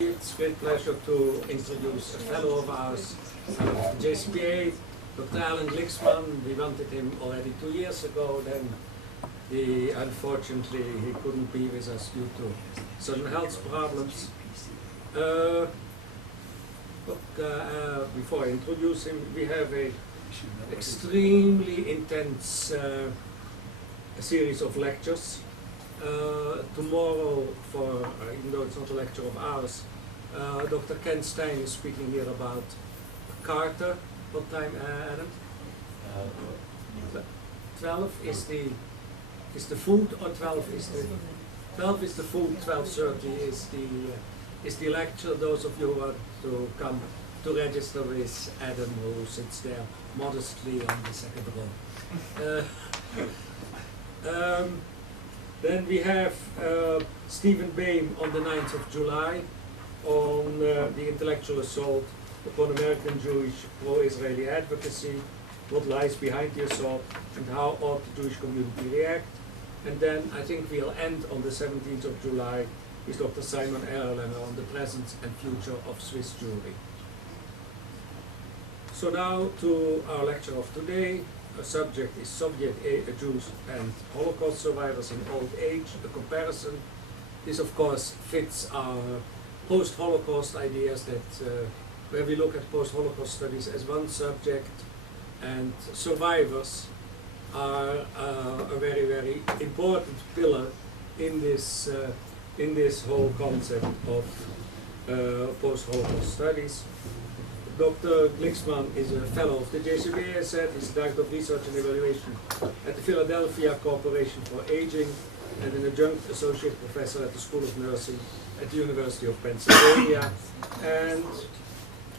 It's a great pleasure to introduce a fellow of ours, JCPA, Dr. Glicksman. We wanted him already 2 years ago, then unfortunately he couldn't be with us due to certain health problems. Before I introduce him, we have an extremely intense series of lectures. Tomorrow, even though it's not a lecture of ours, Dr. Ken Stein is speaking here about Carter. What time, Adam? 12 is the food, or 12 is the 12 is the food. 12:30 is the lecture. Those of you who want to come to register with Adam, who sits there modestly on the second row. Then we have Stephen Bain on the 9th of July on the intellectual assault upon American Jewish pro-Israeli advocacy, what lies behind the assault, and how ought the Jewish community react. And then I think we'll end on the 17th of July with Dr. Simon Erlanger on the presence and future of Swiss Jewry. So now to our lecture of today. Our subject is Soviet Jews and Holocaust survivors in old age, a comparison. This of course fits our post-Holocaust ideas that where we look at post-Holocaust studies as one subject, and survivors are a very, very important pillar in this whole concept of post-Holocaust studies. Dr. Glicksman is a fellow of the JCPA, as said. He's a director of research and evaluation at the Philadelphia Corporation for Aging and an adjunct associate professor at the School of Nursing at the University of Pennsylvania. And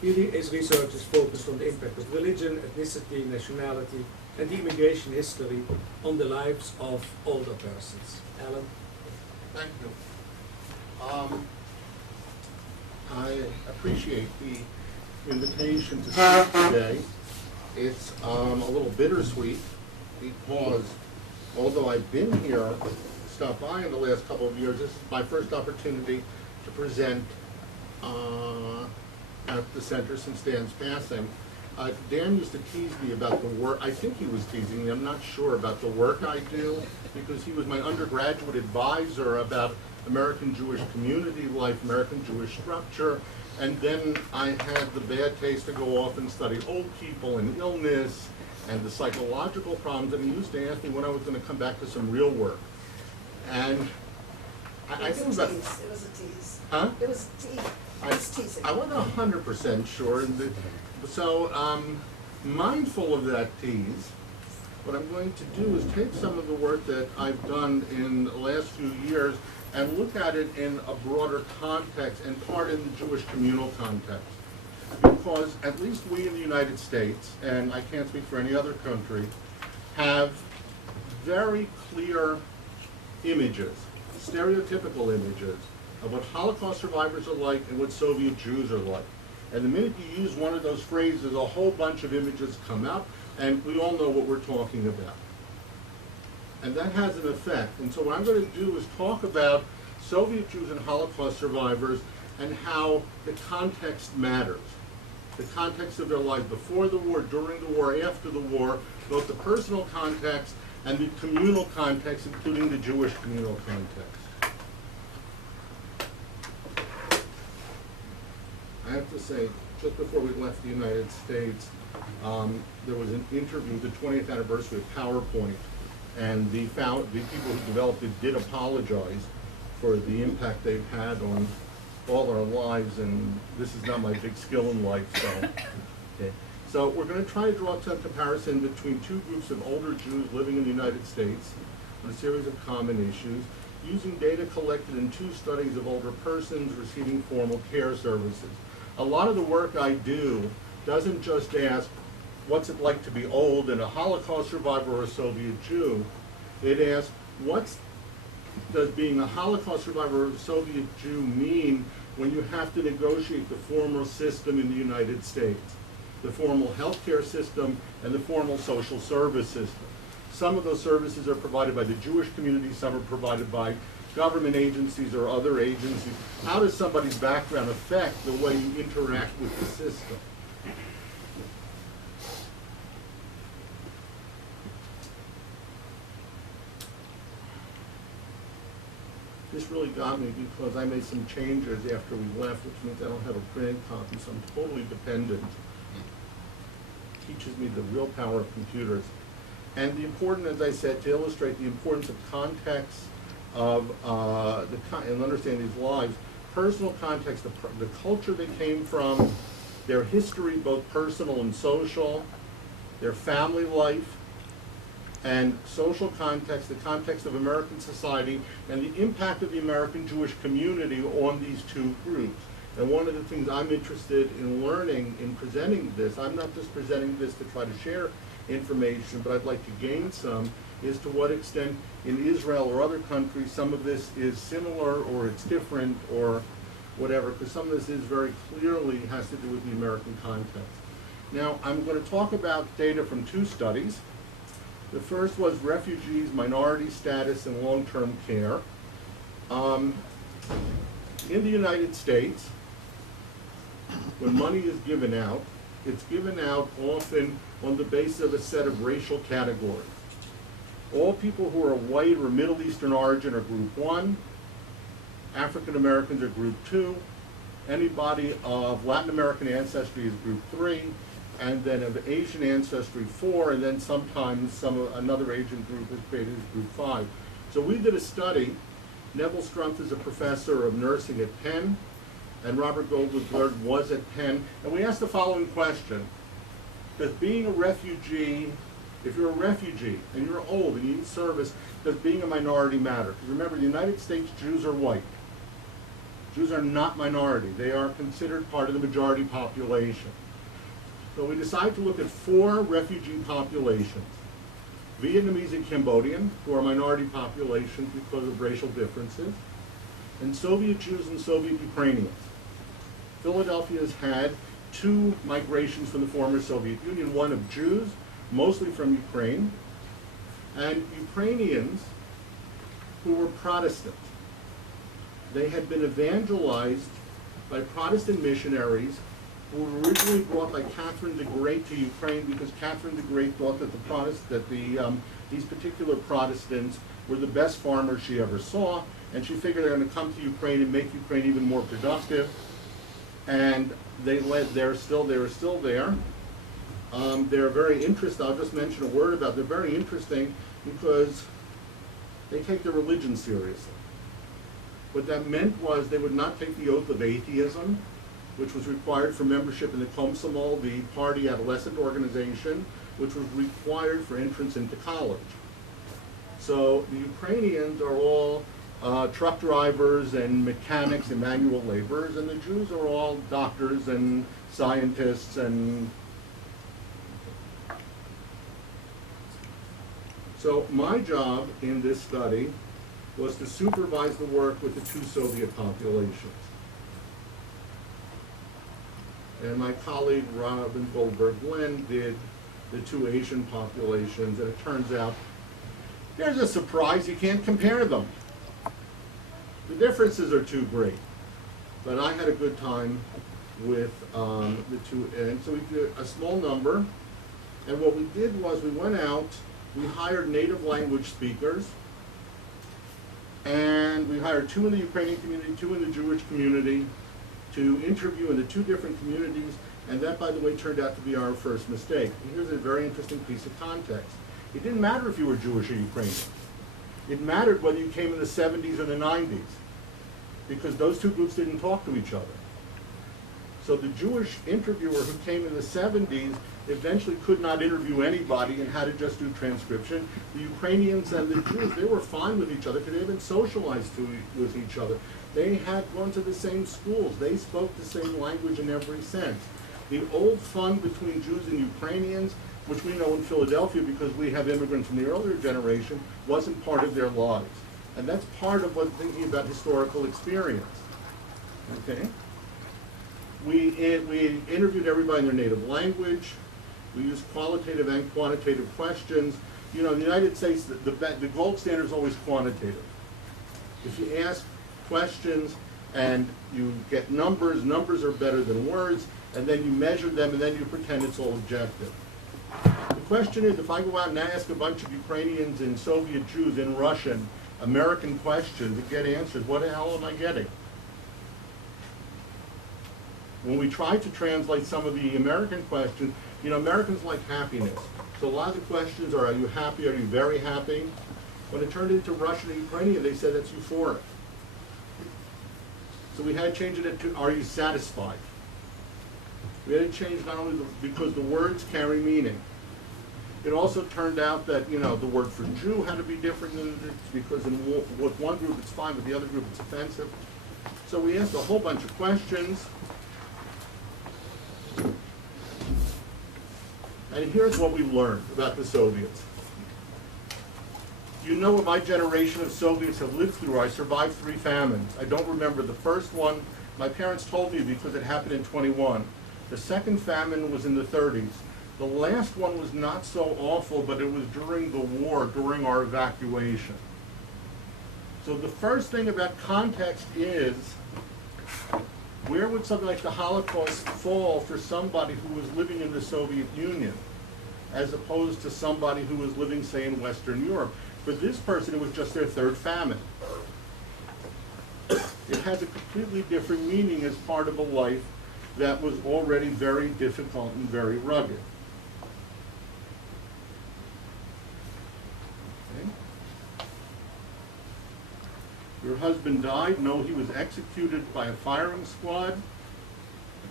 his research is focused on the impact of religion, ethnicity, nationality, and the immigration history on the lives of older persons. Alan? Thank you. I appreciate the invitation to speak today. It's a little bittersweet because although I've been here, stopped by in the last couple of years, this is my first opportunity to present at the center since Dan's passing. Dan used to tease me about the work. I think he was teasing me, I'm not sure, about the work I do, because he was my undergraduate advisor about American Jewish community life, American Jewish structure. And then I had the bad taste to go off and study old people and illness and the psychological problems. And he used to ask me when I was going to come back to some real work. And I think about... It was a tease. Huh? It was a tease. I was teasing. I wasn't 100% sure. So mindful of that tease, what I'm going to do is take some of the work that I've done in the last few years and look at it in a broader context, and part in the Jewish communal context. Because at least we in the United States, and I can't speak for any other country, have very clear images, stereotypical images, of what Holocaust survivors are like and what Soviet Jews are like. And the minute you use one of those phrases, a whole bunch of images come up, and we all know what we're talking about. And that has an effect. And so what I'm going to do is talk about Soviet Jews and Holocaust survivors and how the context matters. The context of their life before the war, during the war, after the war, both the personal context and the communal context, including the Jewish communal context. I have to say, just before we left the United States, there was an interview, the 20th anniversary of PowerPoint, and the people who developed it did apologize for the impact they've had on all our lives, and this is not my big skill in life, so. Okay. So we're going to try to draw some comparison between two groups of older Jews living in the United States on a series of common issues, using data collected in 2 studies of older persons receiving formal care services. A lot of the work I do doesn't just ask, what's it like to be old and a Holocaust survivor or a Soviet Jew? It asks, does being a Holocaust survivor or a Soviet Jew mean when you have to negotiate the formal system in the United States, the formal healthcare system and the formal social service system? Some of those services are provided by the Jewish community, some are provided by government agencies or other agencies? How does somebody's background affect the way you interact with the system? This really got me because I made some changes after we left, which means I don't have a printed copy, so I'm totally dependent. Teaches me the real power of computers. And the important, as I said, to illustrate the importance of context of and understand these lives, personal context, the culture they came from, their history, both personal and social, their family life, and social context, the context of American society, and the impact of the American Jewish community on these two groups. And one of the things I'm interested in learning in presenting this, I'm not just presenting this to try to share information, but I'd like to gain some, is to what extent in Israel or other countries some of this is similar or it's different or whatever, because some of this is very clearly has to do with the American context. Now, I'm going to talk about data from two studies. The first was refugees, minority status, and long-term care. In the United States, when money is given out, it's given out often on the basis of a set of racial categories. All people who are white or Middle Eastern origin are group 1, African Americans are group 2, anybody of Latin American ancestry is group 3, and then of Asian ancestry 4, and then sometimes another Asian group is created as group 5. So we did a study. Neville Strumpf is a professor of nursing at Penn, and Robert Goldberg was at Penn, and we asked the following question. Does being a refugee, if you're a refugee and you're old and you need service, does being a minority matter? Because remember, the United States Jews are white. Jews are not minority. They are considered part of the majority population. So we decided to look at 4 refugee populations. Vietnamese and Cambodian, who are minority populations because of racial differences, and Soviet Jews and Soviet Ukrainians. Philadelphia has had 2 migrations from the former Soviet Union, one of Jews, mostly from Ukraine, and Ukrainians who were Protestant. They had been evangelized by Protestant missionaries who were originally brought by Catherine the Great to Ukraine because Catherine the Great thought that these particular Protestants were the best farmers she ever saw, and she figured they're going to come to Ukraine and make Ukraine even more productive. And they were still there. They're very interesting. I'll just mention a word about. They're very interesting because they take their religion seriously. What that meant was they would not take the oath of atheism, which was required for membership in the Komsomol, the party adolescent organization, which was required for entrance into college. So the Ukrainians are all truck drivers and mechanics and manual laborers, and the Jews are all doctors and scientists and... So my job in this study was to supervise the work with the 2 Soviet populations. And my colleague Robin Goldberg-Glenn did the 2 Asian populations, and it turns out there's a surprise, you can't compare them. The differences are too great. But I had a good time with the 2, and so we did a small number, and what we did was we went out, we hired native language speakers, and we hired 2 in the Ukrainian community, 2 in the Jewish community, to interview in the 2 different communities, and that, by the way, turned out to be our first mistake. And here's a very interesting piece of context. It didn't matter if you were Jewish or Ukrainian. It mattered whether you came in the 70s or the 90s, because those 2 groups didn't talk to each other. So the Jewish interviewer who came in the 70s eventually could not interview anybody and had to just do transcription. The Ukrainians and the Jews, they were fine with each other because they had been socialized with each other. They had gone to the same schools. They spoke the same language in every sense. The old fund between Jews and Ukrainians, which we know in Philadelphia because we have immigrants from the earlier generation, wasn't part of their lives. And that's part of what thinking about historical experience. Okay? We interviewed everybody in their native language. We used qualitative and quantitative questions. You know, in the United States, the gold standard is always quantitative. If you ask questions and you get numbers, numbers are better than words, and then you measure them and then you pretend it's all objective. The question is, if I go out and ask a bunch of Ukrainians and Soviet Jews in Russian American questions and get answers, what the hell am I getting? When we try to translate some of the American questions, you know, Americans like happiness. So a lot of the questions are you happy, are you very happy? When it turned into Russian and Ukrainian, they said that's euphoric. So we had to change it to, are you satisfied? We had to change not only because the words carry meaning. It also turned out that, you know, the word for Jew had to be different than because with one group it's fine, with the other group it's offensive. So we asked a whole bunch of questions. And here's what we learned about the Soviets. You know what my generation of Soviets have lived through. I survived 3 famines. I don't remember the first one. My parents told me because it happened in 21. The second famine was in the 30s. The last one was not so awful, but it was during the war, during our evacuation. So the first thing about context is, where would something like the Holocaust fall for somebody who was living in the Soviet Union, as opposed to somebody who was living, say, in Western Europe? For this person, it was just their 3rd famine. It has a completely different meaning as part of a life that was already very difficult and very rugged. Okay. Your husband died? No, he was executed by a firing squad.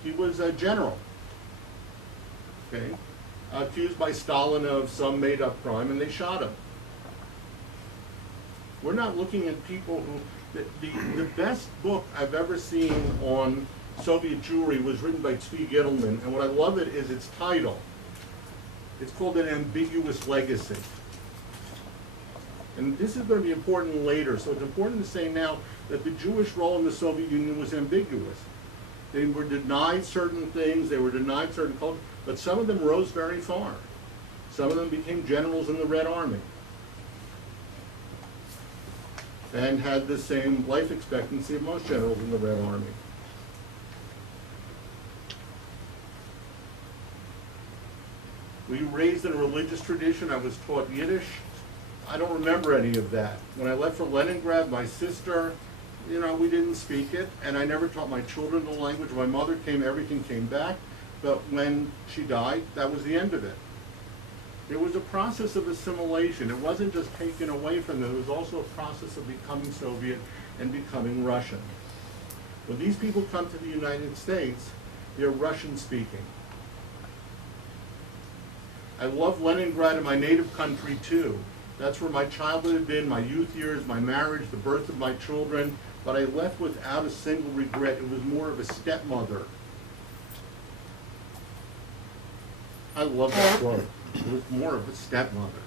He was a general. Okay. Accused by Stalin of some made-up crime, and they shot him. We're not looking at people who... The best book I've ever seen on Soviet Jewry was written by Tzvi Gittelman, and what I love it is its title. It's called An Ambiguous Legacy. And this is going to be important later, so it's important to say now that the Jewish role in the Soviet Union was ambiguous. They were denied certain things, they were denied certain cultures, but some of them rose very far. Some of them became generals in the Red Army and had the same life expectancy of most generals in the Red Army. Were you raised in a religious tradition? I was taught Yiddish. I don't remember any of that. When I left for Leningrad, my sister, you know, we didn't speak it, and I never taught my children the language. When my mother came, everything came back, but when she died, that was the end of it. It was a process of assimilation. It wasn't just taken away from them. It was also a process of becoming Soviet and becoming Russian. When these people come to the United States, they're Russian-speaking. I love Leningrad in my native country, too. That's where my childhood had been, my youth years, my marriage, the birth of my children. But I left without a single regret. It was more of a stepmother. I love that quote. It was more of a stepmother.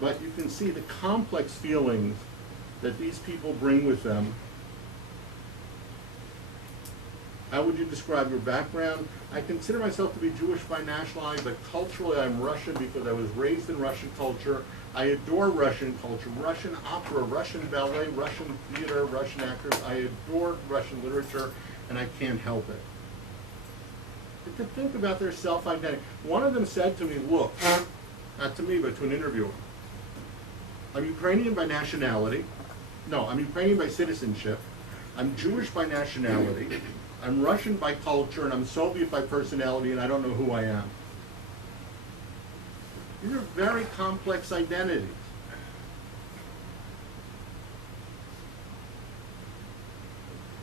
But you can see the complex feelings that these people bring with them. How would you describe your background? I consider myself to be Jewish by nationality, but culturally I'm Russian because I was raised in Russian culture. I adore Russian culture, Russian opera, Russian ballet, Russian theater, Russian actors. I adore Russian literature, and I can't help it. To think about their self-identity. One of them said to me, look, not to me, but to an interviewer, I'm Ukrainian by nationality. No, I'm Ukrainian by citizenship. I'm Jewish by nationality. I'm Russian by culture, and I'm Soviet by personality, and I don't know who I am. These are very complex identities.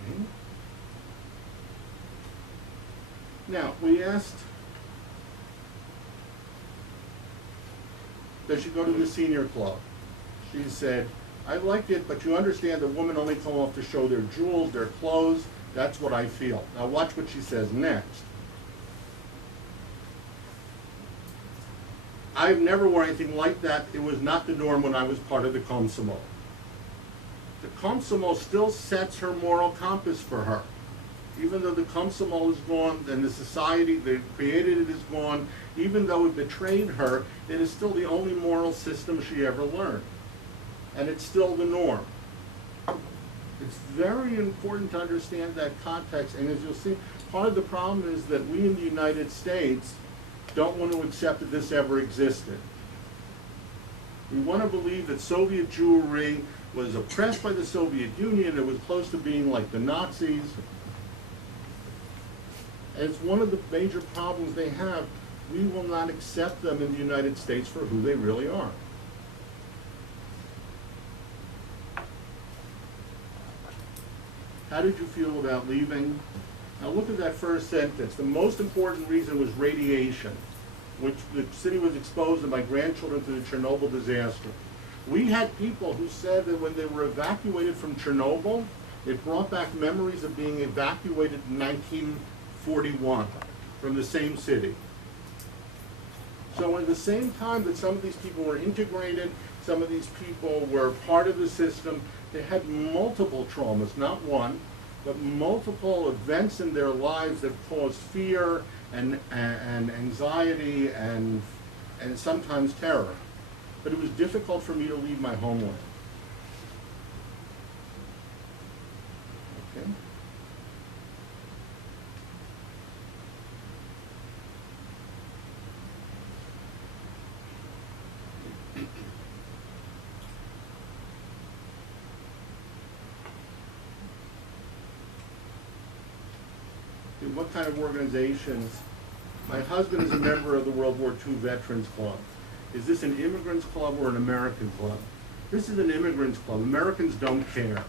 Okay. Now, we asked, does she go to the senior club? She said, I like it, but you understand the women only come off to show their jewels, their clothes. That's what I feel. Now watch what she says next. I've never worn anything like that. It was not the norm when I was part of the Komsomol. The Komsomol still sets her moral compass for her. Even though the Komsomol is gone and the society that created it is gone, even though it betrayed her, it is still the only moral system she ever learned. And it's still the norm. It's very important to understand that context, and as you'll see, part of the problem is that we in the United States don't want to accept that this ever existed. We want to believe that Soviet Jewry was oppressed by the Soviet Union, it was close to being like the Nazis. And it's one of the major problems they have. We will not accept them in the United States for who they really are. How did you feel about leaving? Now look at that first sentence. The most important reason was radiation, which the city was exposed and my grandchildren to the Chernobyl disaster. We had people who said that when they were evacuated from Chernobyl, it brought back memories of being evacuated in 1941 from the same city. So at the same time that some of these people were integrated, some of these people were part of the system, they had multiple traumas, not one, but multiple events in their lives that caused fear and anxiety and sometimes terror. But it was difficult for me to leave my homeland. Okay? What kind of organizations? My husband is a member of the World War II Veterans Club. Is this an immigrants club or an American club? This is an immigrants club. Americans don't care.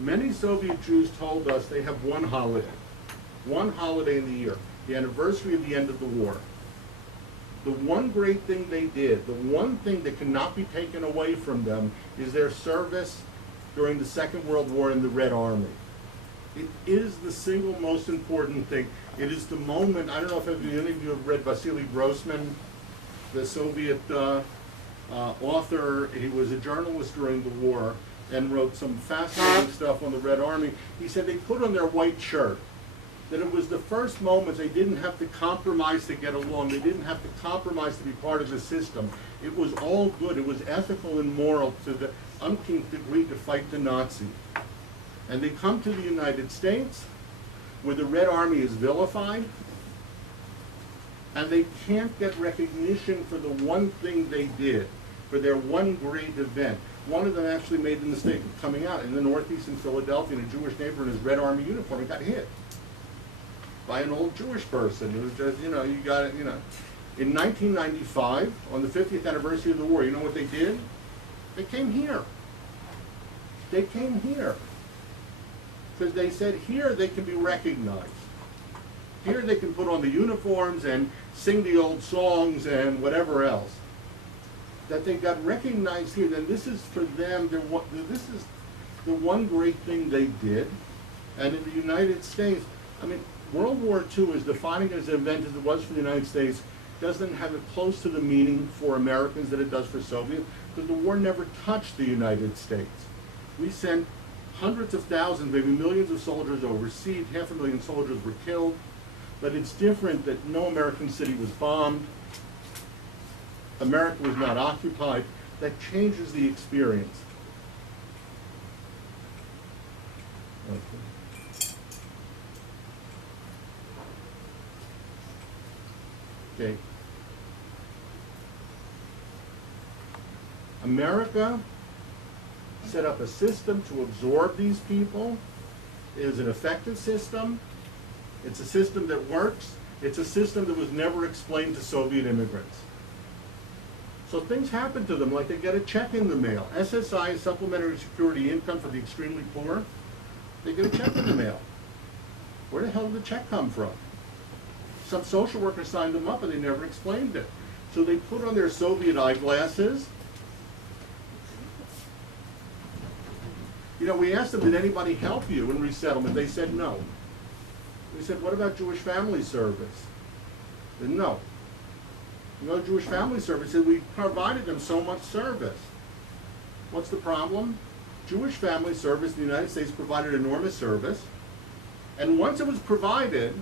Many Soviet Jews told us they have one holiday in the year, the anniversary of the end of the war. The one great thing they did, the one thing that cannot be taken away from them is their service during the Second World War in the Red Army. It is the single most important thing. It is the moment, I don't know if any of you have read Vasily Grossman, the Soviet author. He was a journalist during the war and wrote some fascinating stuff on the Red Army. He said they put on their white shirt that it was the first moments they didn't have to compromise to get along. They didn't have to compromise to be part of the system. It was all good. It was ethical and moral to the umpteenth degree to fight the Nazis. And they come to the United States, where the Red Army is vilified, and they can't get recognition for the one thing they did, for their one great event. One of them actually made the mistake of coming out in the Northeast in Philadelphia in a Jewish neighborhood in his Red Army uniform. He got hit by an old Jewish person. It was just, you know, you got it, you know. In 1995, on the 50th anniversary of the war, you know what they did? They came here. They came here. Because they said here they can be recognized. Here they can put on the uniforms and sing the old songs and whatever else. That they got recognized here, then this is for them, this is the one great thing they did. And in the United States, I mean, World War II, as defining as an event as it was for the United States, doesn't have it close to the meaning for Americans that it does for Soviets, because the war never touched the United States. We sent hundreds of thousands, maybe millions of soldiers overseas, 500,000 soldiers were killed, but it's different that no American city was bombed, America was not occupied. That changes the experience. Okay. America set up a system to absorb these people. It is an effective system. It's a system that works. It's a system that was never explained to Soviet immigrants. So things happen to them, like they get a check in the mail. SSI is Supplementary Security Income for the extremely poor. They get a check in the mail. Where the hell did the check come from? Some social worker signed them up and they never explained it. So they put on their Soviet eyeglasses. You know, we asked them, did anybody help you in resettlement? They said no. We said, what about Jewish Family Service? They said, no. You know, Jewish Family Service said, we provided them so much service. What's the problem? Jewish Family Service in the United States provided enormous service. And once it was provided,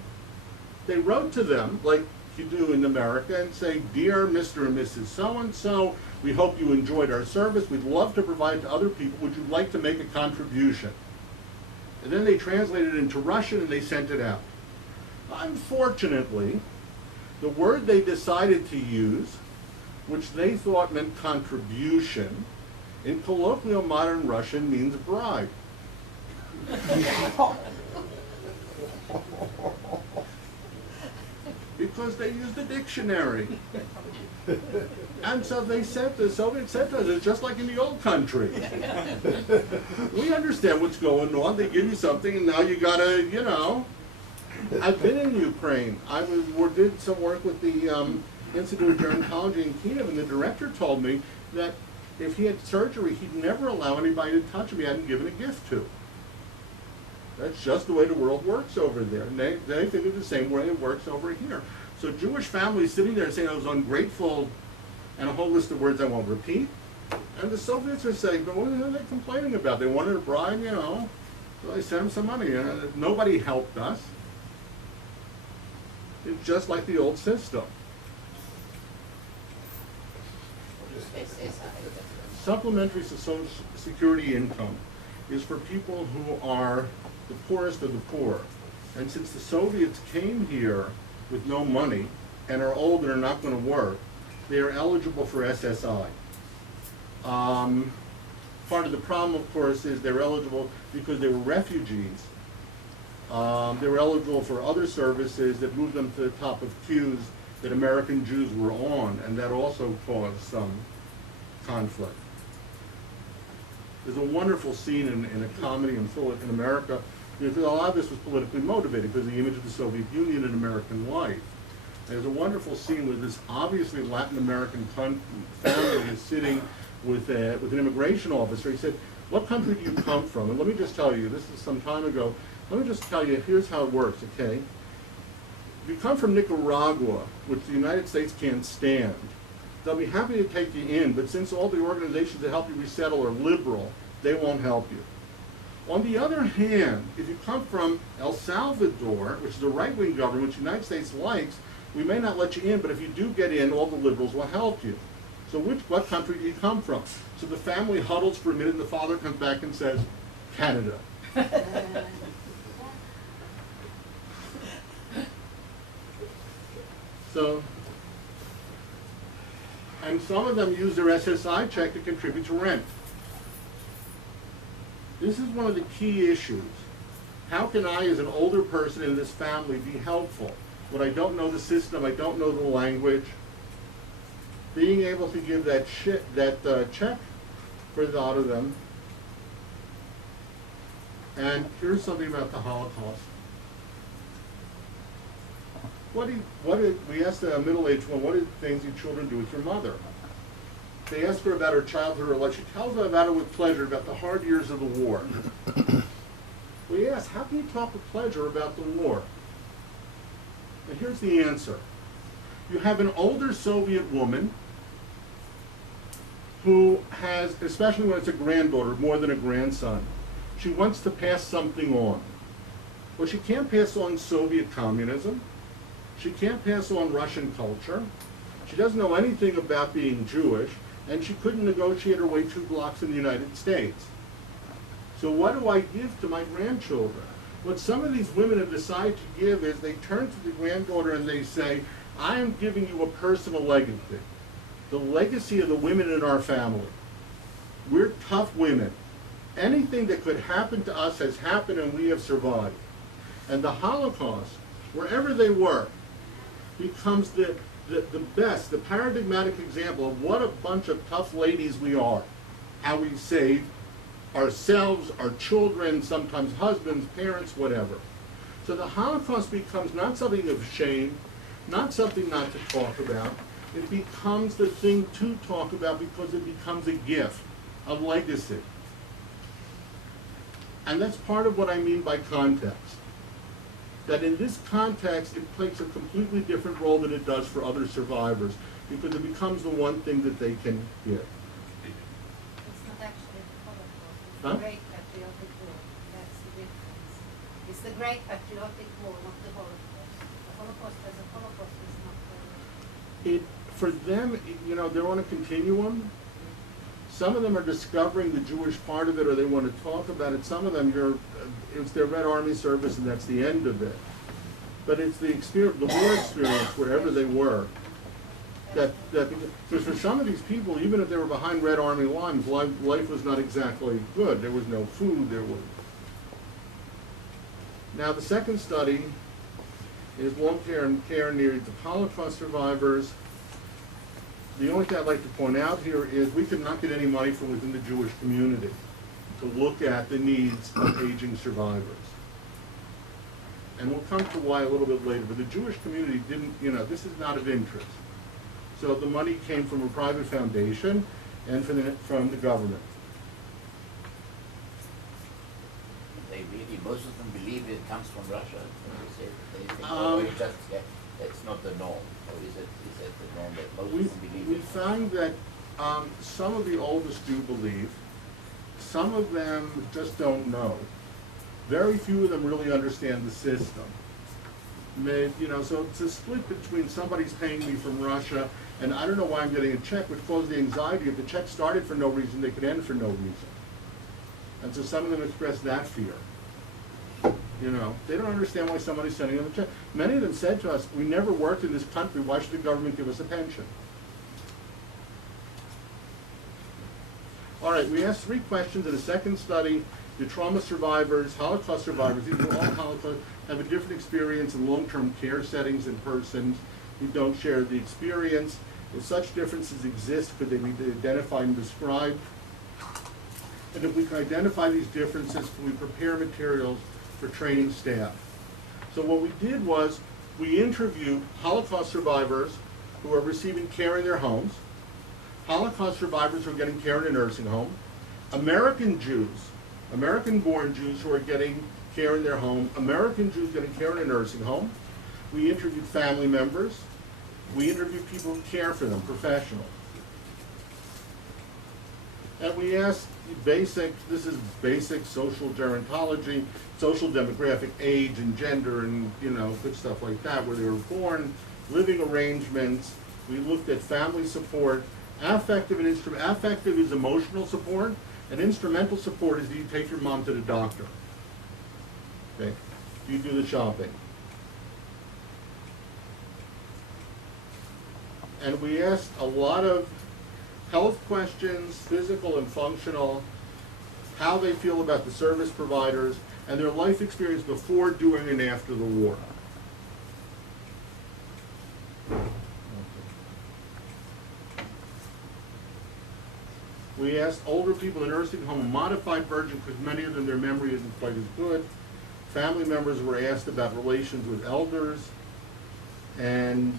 they wrote to them, like, you do in America and say, "Dear Mr. and Mrs. So-and-so, we hope you enjoyed our service. We'd love to provide to other people. Would you like to make a contribution?" And then they translated it into Russian and they sent it out. Unfortunately, the word they decided to use, which they thought meant contribution, in colloquial modern Russian means bribe. Because they used the dictionary. And so they said, the Soviets said to us, it's just like in the old country. We understand what's going on. They give you something and now you gotta, you know. I've been in Ukraine. Did some work with the Institute of Gerontology in Kiev, and the director told me that if he had surgery, he'd never allow anybody to touch him he hadn't given a gift to. That's just the way the world works over there. And they figure the same way it works over here. So Jewish families sitting there saying I was ungrateful, and a whole list of words I won't repeat. And the Soviets are saying, but what are they complaining about? They wanted a bribe, you know. So they sent them some money. Nobody helped us. It's just like the old system. Supplementary Social Security income is for people who are the poorest of the poor. And since the Soviets came here with no money and are old and are not going to work, they are eligible for SSI. Part of the problem, of course, is they're eligible because they were refugees. They were eligible for other services that moved them to the top of queues that American Jews were on, and that also caused some conflict. There's a wonderful scene in a comedy in America. Because a lot of this was politically motivated because of the image of the Soviet Union in American life. There's a wonderful scene where this obviously Latin American family is sitting with an immigration officer. He said, "What country do you come from?" And let me just tell you, this is some time ago, let me just tell you, here's how it works, okay? If you come from Nicaragua, which the United States can't stand, they'll be happy to take you in, but since all the organizations that help you resettle are liberal, they won't help you. On the other hand, if you come from El Salvador, which is a right-wing government, which the United States likes, we may not let you in, but if you do get in, all the liberals will help you. So what country do you come from? So the family huddles for a minute, and the father comes back and says, "Canada." So, and some of them use their SSI check to contribute to rent. This is one of the key issues. How can I, as an older person in this family, be helpful when I don't know the system, I don't know the language? Being able to give that check for a lot of them. And here's something about the Holocaust. We asked a middle-aged woman, what are the things your children do with your mother? They ask her about her childhood or life. She tells them about it with pleasure, about the hard years of the war. We ask, how can you talk with pleasure about the war? And here's the answer. You have an older Soviet woman who has, especially when it's a granddaughter, more than a grandson, she wants to pass something on. Well, she can't pass on Soviet communism. She can't pass on Russian culture. She doesn't know anything about being Jewish. And she couldn't negotiate her way 2 blocks in the United States. So what do I give to my grandchildren? What some of these women have decided to give is they turn to the granddaughter and they say, I am giving you a personal legacy. The legacy of the women in our family. We're tough women. Anything that could happen to us has happened and we have survived. And the Holocaust, wherever they were, becomes the best, the paradigmatic example of what a bunch of tough ladies we are. How we saved ourselves, our children, sometimes husbands, parents, whatever. So the Holocaust becomes not something of shame, not something not to talk about. It becomes the thing to talk about because it becomes a gift, a legacy. And that's part of what I mean by context. That in this context, it plays a completely different role than it does for other survivors, because it becomes the one thing that they can give. It's not actually the Holocaust, it's Huh? the Great Patriotic War. That's the difference. It's the Great Patriotic War, not the Holocaust. Holocaust as a Holocaust is not For them, they're on a continuum. Some of them are discovering the Jewish part of it, or they want to talk about it. Some of them, it's their Red Army service, and that's the end of it. But it's the experience, the war experience, wherever they were. Because for some of these people, even if they were behind Red Army lines, life was not exactly good. There was no food. Now, the second study is long-term care needs of Holocaust survivors. The only thing I'd like to point out here is we could not get any money from within the Jewish community to look at the needs of aging survivors. And we'll come to why a little bit later, but the Jewish community didn't, this is not of interest. So the money came from a private foundation and from the government. They really, most of them believe it comes from Russia. They think, oh, it's not the norm. Or is it the norm that most of them believe We it? found that some of the oldest do believe, some of them just don't know. Very few of them really understand the system. So it's a split between somebody's paying me from Russia, and I don't know why I'm getting a check, which caused the anxiety. If the check started for no reason, they could end for no reason. And so some of them express that fear. They don't understand why somebody's sending them a check. Many of them said to us, we never worked in this country, why should the government give us a pension? All right, we asked 3 questions in a second study. The trauma survivors, Holocaust survivors, these are all Holocaust, have a different experience in long-term care settings than persons who don't share the experience. If such differences exist, could they be identified and described? And if we can identify these differences, can we prepare materials for training staff? So what we did was we interviewed Holocaust survivors who are receiving care in their homes, Holocaust survivors who are getting care in a nursing home, American Jews, American-born Jews who are getting care in their home, American Jews getting care in a nursing home. We interviewed family members. We interviewed people who care for them, professionals. And we asked this is basic social gerontology, social demographic, age and gender and, good stuff like that, where they were born, living arrangements. We looked at family support. Affective is emotional support, and instrumental support is, do you take your mom to the doctor? Okay. Do you do the shopping? And we asked a lot of health questions, physical and functional, how they feel about the service providers, and their life experience before, during, and after the war. We asked older people in the nursing home a modified version because many of them, their memory isn't quite as good. Family members were asked about relations with elders, and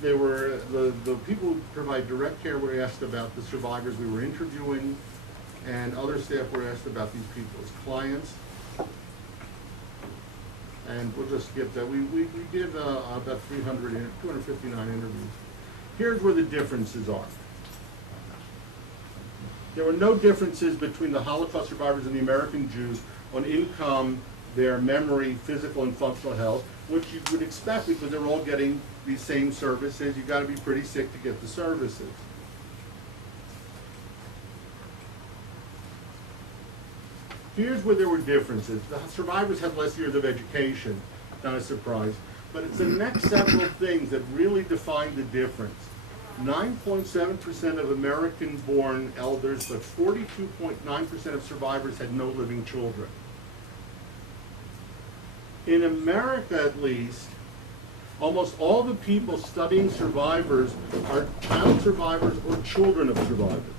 the people who provide direct care were asked about the survivors we were interviewing, and other staff were asked about these people as clients. And we'll just skip that. We did about 259 interviews. Here's where the differences are. There were no differences between the Holocaust survivors and the American Jews on income, their memory, physical and functional health, which you would expect because they're all getting these same services. You've got to be pretty sick to get the services. Here's where there were differences. The survivors had less years of education, not a surprise. But it's the next several things that really define the difference. 9.7% of American-born elders, but 42.9% of survivors had no living children. In America, at least, almost all the people studying survivors are child survivors or children of survivors.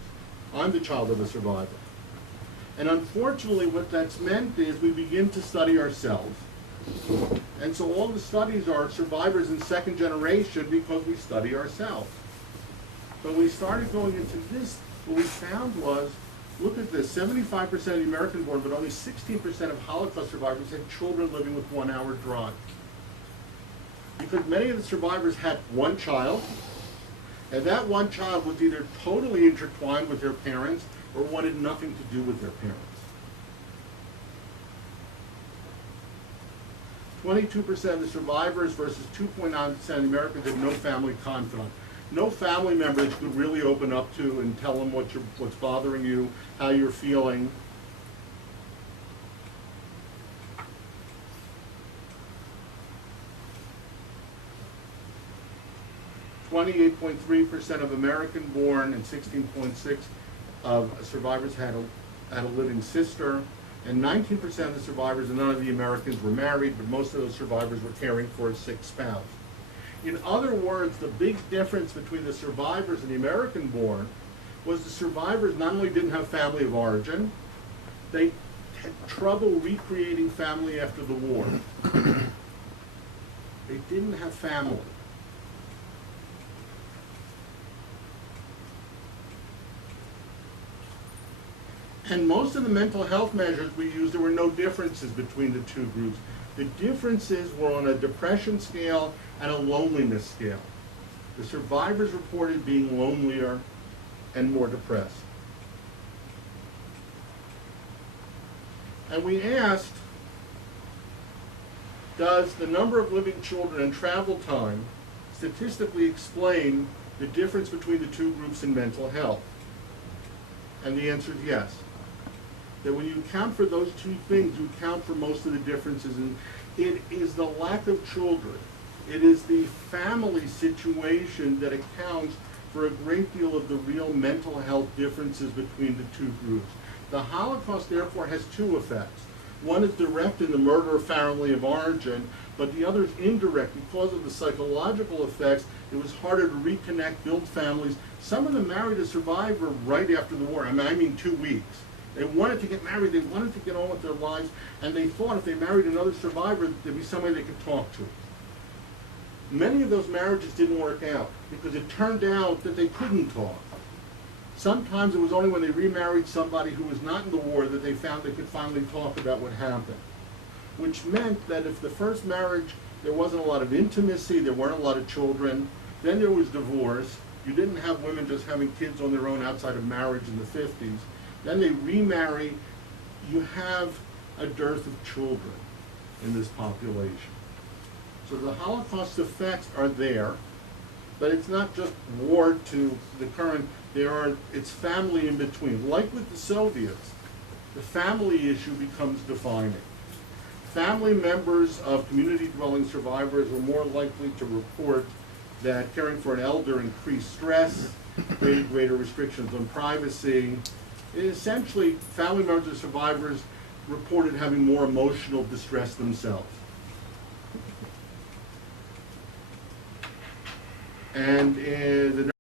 I'm the child of a survivor. And unfortunately, what that's meant is we begin to study ourselves. And so all the studies are survivors in second generation because we study ourselves. But we started going into this, what we found was, look at this, 75% of the American-born, but only 16% of Holocaust survivors had children living with 1 hour drive. Because many of the survivors had one child, and that one child was either totally intertwined with their parents or wanted nothing to do with their parents. 22% of the survivors versus 2.9% of the Americans have no family confidant. No family member that you could really open up to and tell them what's bothering you, how you're feeling. (28.3% of American-born and 16.6% of survivors had a living sister, and 19% of the survivors, and none of the Americans were married, but most of those survivors were caring for a sick spouse. In other words, the big difference between the survivors and the American-born was the survivors not only didn't have family of origin, they had trouble recreating family after the war. They didn't have family. And most of the mental health measures we used, there were no differences between the two groups. The differences were on a depression scale and a loneliness scale. The survivors reported being lonelier and more depressed. And we asked, does the number of living children and travel time statistically explain the difference between the two groups in mental health? And the answer is yes. That when you account for those two things, you account for most of the differences. And it is the lack of children, it is the family situation that accounts for a great deal of the real mental health differences between the two groups. The Holocaust, therefore, has two effects. One is direct in the murder of family of origin, but the other is indirect. Because of the psychological effects, it was harder to reconnect, build families. Some of them married a survivor right after the war. I mean 2 weeks. They wanted to get married, they wanted to get on with their lives, and they thought if they married another survivor, there'd be somebody they could talk to. Many of those marriages didn't work out because it turned out that they couldn't talk. Sometimes it was only when they remarried somebody who was not in the war that they found they could finally talk about what happened. Which meant that if the first marriage, there wasn't a lot of intimacy, there weren't a lot of children, then there was divorce. You didn't have women just having kids on their own outside of marriage in the 50s. Then they remarry, you have a dearth of children in this population. So the Holocaust effects are there, but it's not just war to the current, it's family in between. Like with the Soviets, the family issue becomes defining. Family members of community-dwelling survivors were more likely to report that caring for an elder increased stress, created greater restrictions on privacy. Essentially, family members of survivors reported having more emotional distress themselves. And the